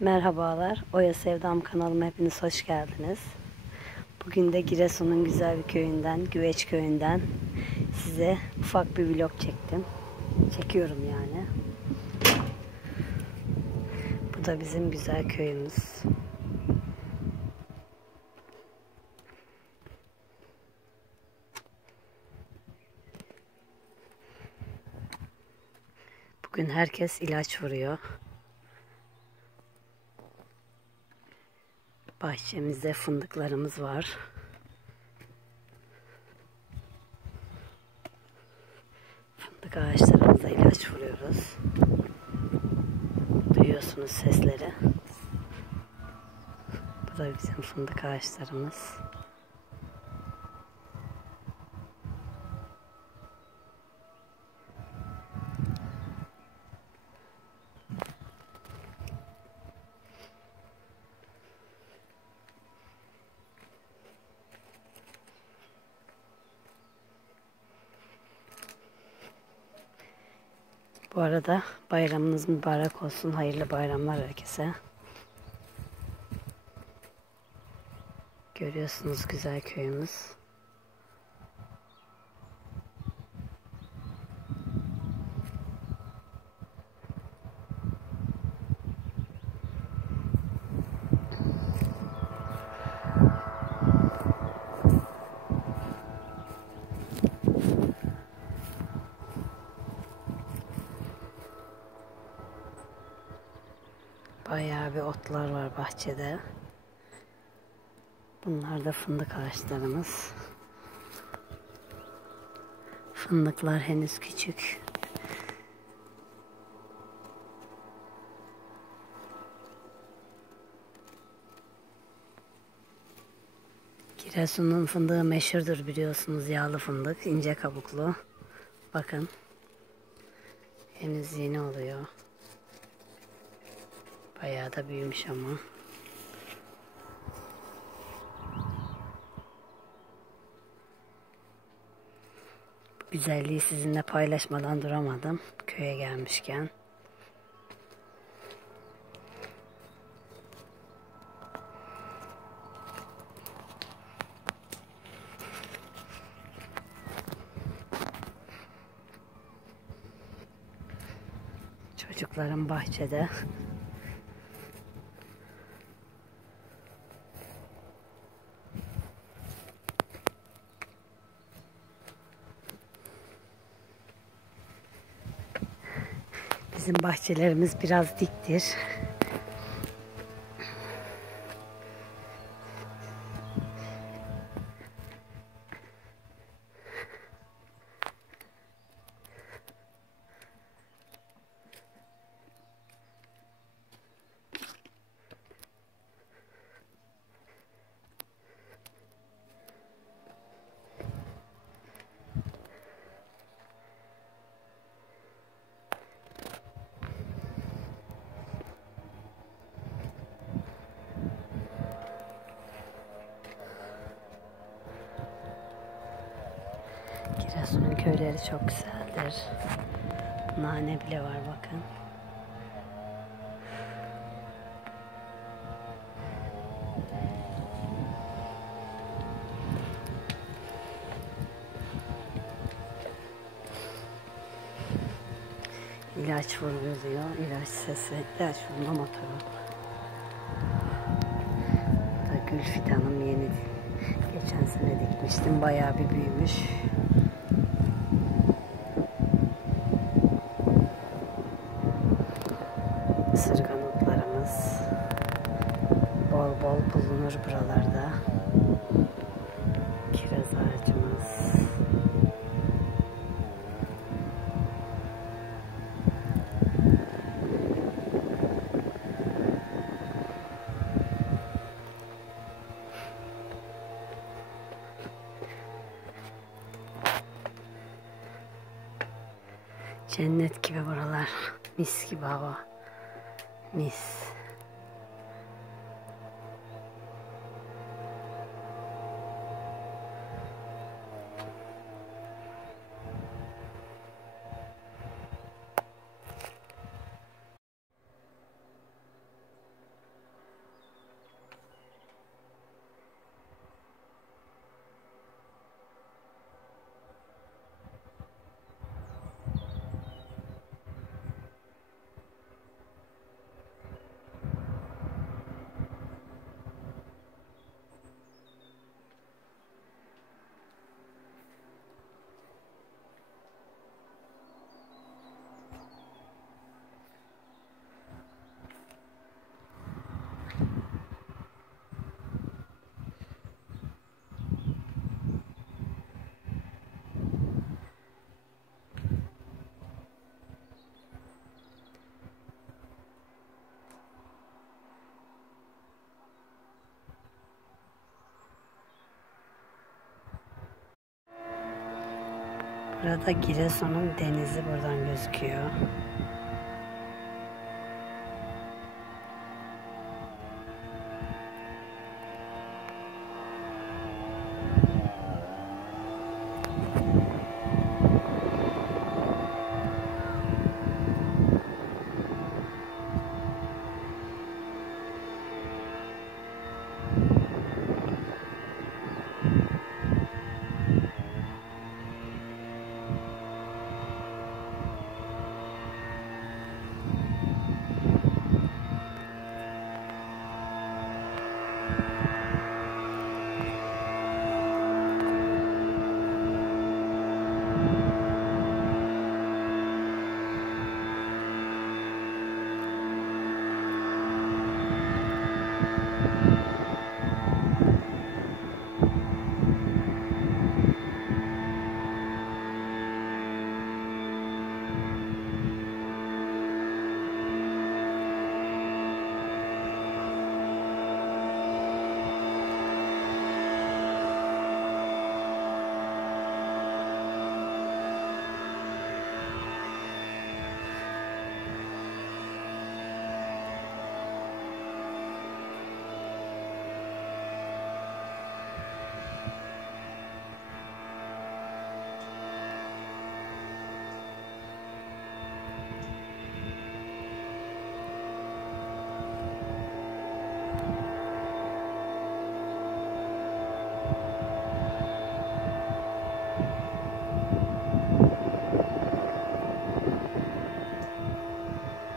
Merhabalar, Oya Sevdam kanalıma hepiniz hoş geldiniz. Bugün de Giresun'un güzel bir köyünden, Güveç köyünden size ufak bir vlog çektim. Çekiyorum yani. Bu da bizim güzel köyümüz. Bugün herkes ilaç vuruyor. Bahçemizde fındıklarımız var. Fındık ağaçlarımıza ilaç vuruyoruz. Duyuyorsunuz sesleri. Bu da bizim fındık ağaçlarımız. Bu arada bayramınız mübarek olsun. Hayırlı bayramlar herkese. Görüyorsunuz güzel köyümüz. Bayağı bir otlar var bahçede. Bunlar da fındık ağaçlarımız. Fındıklar henüz küçük. Giresun'un fındığı meşhurdur biliyorsunuz. Yağlı fındık, ince kabuklu. Bakın. Henüz yeni oluyor. Bayağı da büyümüş ama. Bu güzelliği sizinle paylaşmadan duramadım. Köye gelmişken. Çocuklarım bahçede. Bizim bahçelerimiz biraz diktir. Giresun'un köyleri çok güzeldir. Nane bile var bakın. İlaç vuruluyor. İlaç sesi. İlaç vurma motoru. Bu da gül fidanım yeni. Geçen sene dikmiştim. Bayağı bir büyümüş. Isırgan otlarımız bol bol bulunur buralarda. Kiraz ağacımız. Cennet gibi buralar. Mis gibi hava. Mis. Burada Giresun'un denizi buradan gözüküyor.